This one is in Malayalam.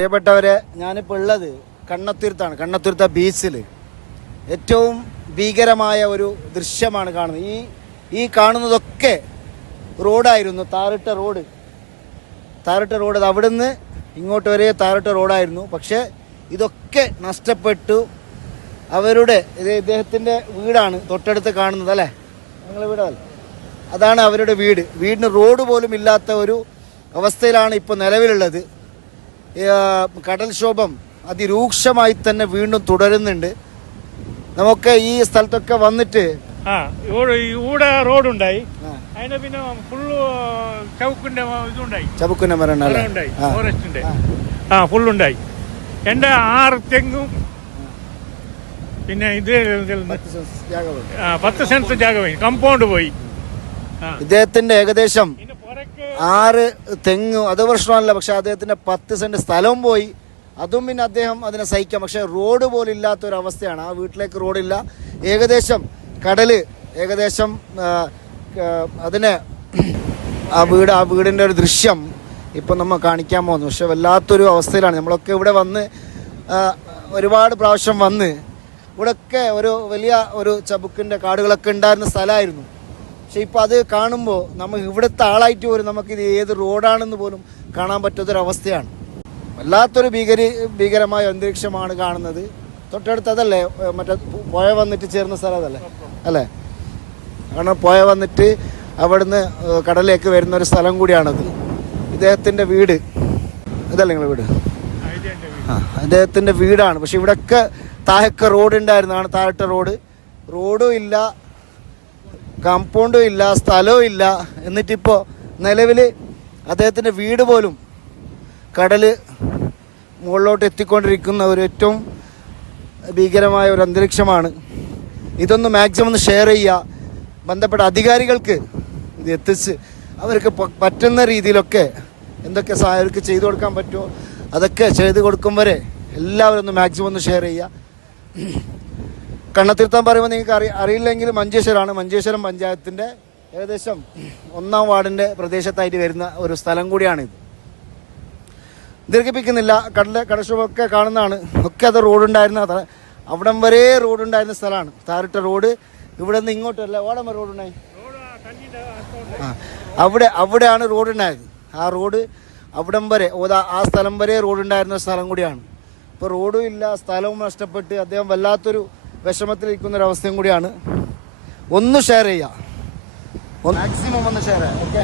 പ്രിയപ്പെട്ടവരെ, ഞാനിപ്പോൾ ഉള്ളത് കണ്ണത്തുരുത്താണ്. കണ്ണത്തുരുത്ത ബീച്ചിൽ ഏറ്റവും ഭീകരമായ ഒരു ദൃശ്യമാണ് കാണുന്നത്. ഈ കാണുന്നതൊക്കെ റോഡായിരുന്നു, താറിട്ട റോഡ്. അത് അവിടുന്ന് ഇങ്ങോട്ട് വരെ താറിട്ട റോഡായിരുന്നു. പക്ഷേ ഇതൊക്കെ നഷ്ടപ്പെട്ടു. ഇദ്ദേഹത്തിൻ്റെ വീടാണ് തൊട്ടടുത്ത് കാണുന്നത്, അല്ലേ? നിങ്ങളുടെ വീടല്ലേ? അതാണ് അവരുടെ വീട്. വീടിന് റോഡ് പോലും ഇല്ലാത്ത ഒരു അവസ്ഥയിലാണ് ഇപ്പോൾ നിലവിലുള്ളത്. കടൽക്ഷോഭം അതിരൂക്ഷമായി തന്നെ വീണ്ടും തുടരുന്നുണ്ട്. നമുക്ക് ഈ സ്ഥലത്തൊക്കെ വന്നിട്ട് ഇവിടെ റോഡുണ്ടായി, അതിന് പിന്നെ ഫുള്ള് ചവുക്കിന്റെ മരം ഫോറസ്റ്റ് ഫുള്ളുണ്ടായി. എന്റെ 6 തെങ്ങും പിന്നെ ഇത് 10 സെന്റ് ജാഗമായി, കമ്പൗണ്ട് പോയി. ഇദ്ദേഹത്തിന്റെ ഏകദേശം 6 തെങ്ങ് അത് പ്രശ്നമല്ല, പക്ഷെ അദ്ദേഹത്തിന്റെ 10 സെന്റ് സ്ഥലവും പോയി. അതും പിന്നെ അദ്ദേഹം അതിനെ സഹിക്കാം. പക്ഷെ റോഡ് പോലും ഇല്ലാത്തൊരവസ്ഥയാണ്. ആ വീട്ടിലേക്ക് റോഡില്ല. ഏകദേശം കടല് അതിനെ ആ വീടിൻ്റെ ഒരു ദൃശ്യം ഇപ്പം നമ്മൾ കാണിക്കാൻ പോകുന്നു. പക്ഷെ വല്ലാത്തൊരു അവസ്ഥയിലാണ്. നമ്മളൊക്കെ ഇവിടെ വന്ന് ഒരുപാട് പ്രാവശ്യം വന്ന് ഇവിടെയൊക്കെ ഒരു വലിയ ഒരു ചബുക്കിൻ്റെ കാടുകളൊക്കെ ഉണ്ടായിരുന്ന സ്ഥലമായിരുന്നു. പക്ഷെ ഇപ്പം അത് കാണുമ്പോൾ നമ്മൾ ഇവിടുത്തെ ആളായിട്ട് പോലും നമുക്കിത് ഏത് റോഡാണെന്ന് പോലും കാണാൻ പറ്റാത്തൊരവസ്ഥയാണ്. വല്ലാത്തൊരു ഭീകരമായ അന്തരീക്ഷമാണ് കാണുന്നത്. തൊട്ടടുത്ത് അതല്ലേ മറ്റേ പുഴ വന്നിട്ട് ചേർന്ന സ്ഥലം അതല്ലേ, അല്ലേ? കാരണം പുഴ വന്നിട്ട് അവിടുന്ന് കടലിലേക്ക് വരുന്ന ഒരു സ്ഥലം കൂടിയാണത്. ഇദ്ദേഹത്തിൻ്റെ വീട് ഇതല്ലേ നിങ്ങളുടെ വീട്? അദ്ദേഹത്തിൻ്റെ വീടാണ്. പക്ഷെ ഇവിടെയൊക്കെ താഴൊക്കെ റോഡ് ഉണ്ടായിരുന്നതാണ്, താഴത്തെ റോഡും ഇല്ല, കമ്പൗണ്ടും ഇല്ല, സ്ഥലവും ഇല്ല. എന്നിട്ടിപ്പോൾ നിലവിൽ അദ്ദേഹത്തിൻ്റെ വീട് പോലും കടൽ മുകളിലോട്ട് എത്തിക്കൊണ്ടിരിക്കുന്ന ഒരു ഏറ്റവും ഭീകരമായ ഒരു അന്തരീക്ഷമാണ്. ഇതൊന്ന് മാക്സിമം ഒന്ന് ഷെയർ ചെയ്യുക. ബന്ധപ്പെട്ട അധികാരികൾക്ക് ഇത് എത്തിച്ച് അവർക്ക് പറ്റുന്ന രീതിയിലൊക്കെ എന്തൊക്കെ അവർക്ക് ചെയ്തു കൊടുക്കാൻ പറ്റുമോ അതൊക്കെ ചെയ്ത് കൊടുക്കും വരെ എല്ലാവരും ഒന്ന് മാക്സിമം ഒന്ന് ഷെയർ ചെയ്യുക. കണ്ണത്തുരുത്താൻ പറയുമ്പോൾ നിങ്ങൾക്ക് അറിയില്ലെങ്കിൽ മഞ്ചേശ്വരം പഞ്ചായത്തിൻ്റെ ഏകദേശം 1-ാം വാർഡിൻ്റെ പ്രദേശത്തായിട്ട് വരുന്ന ഒരു സ്ഥലം കൂടിയാണിത്. ദീർഘിപ്പിക്കുന്നില്ല. കടൽക്ഷോഭമൊക്കെ കാണുന്നതാണ്. ഒക്കെ അത് റോഡുണ്ടായിരുന്ന അവിടം വരെ റോഡുണ്ടായിരുന്ന സ്ഥലമാണ്. താറിട്ട റോഡ് ഇവിടെ നിന്ന് ഇങ്ങോട്ടല്ല, ഓടം വരെ റോഡുണ്ടായി. അവിടെയാണ് റോഡുണ്ടായത്. ആ റോഡ് അവിടം വരെ ആ സ്ഥലം വരെ റോഡുണ്ടായിരുന്ന സ്ഥലം കൂടിയാണ്. ഇപ്പോൾ റോഡും ഇല്ല, സ്ഥലവും നഷ്ടപ്പെട്ട് അദ്ദേഹം വല്ലാത്തൊരു വിഷമത്തിലിരിക്കുന്നൊരവസ്ഥയും കൂടിയാണ്. ഒന്ന് ഷെയർ ചെയ്യുക, മാക്സിമം ഒന്ന് ഷെയർ ചെയ്യാം. ഓക്കെ.